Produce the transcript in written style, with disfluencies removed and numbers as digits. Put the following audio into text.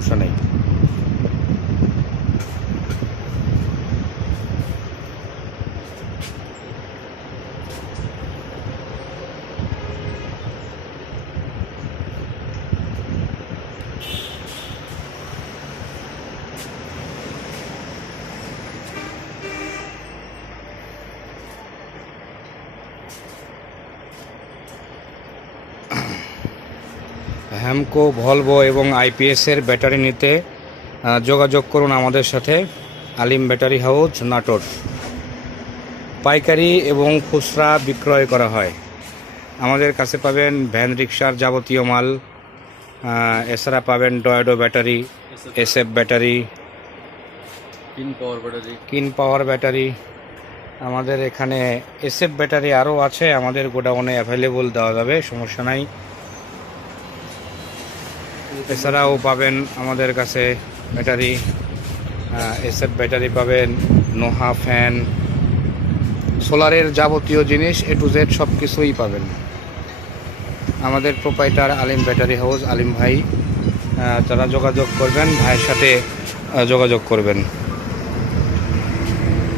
সমস্যা নেই। হ্যামকো, ভলভো এবং আইপিএসের ব্যাটারি নিতে যোগাযোগ করুন আমাদের সাথে। আলিম ব্যাটারি হাউস, নাটোর। পাইকারি এবং খুচরা বিক্রয় করা হয়। আমাদের কাছে পাবেন ভ্যান রিক্সার যাবতীয় মাল, এছাড়া পাবেন ডয়েডো ব্যাটারি, এসএফ ব্যাটারি, কিন পাওয়ার ব্যাটারি। আমাদের এখানে এসএফ ব্যাটারি আরও আছে, আমাদের গোডাউনে অ্যাভেলেবল দেওয়া যাবে, সমস্যা নাই। এছাড়াও পাবেন আমাদের কাছে ব্যাটারি, এসএফ ব্যাটারি পাবেন, নোহা ফ্যান, সোলারের যাবতীয় জিনিস A to Z সব কিছুই পাবেন। আমাদের প্রোপাইটার আলিম ব্যাটারি হাউস, আলিম ভাই। যারা যোগাযোগ করবেন ভাইয়ের সাথে যোগাযোগ করবেন।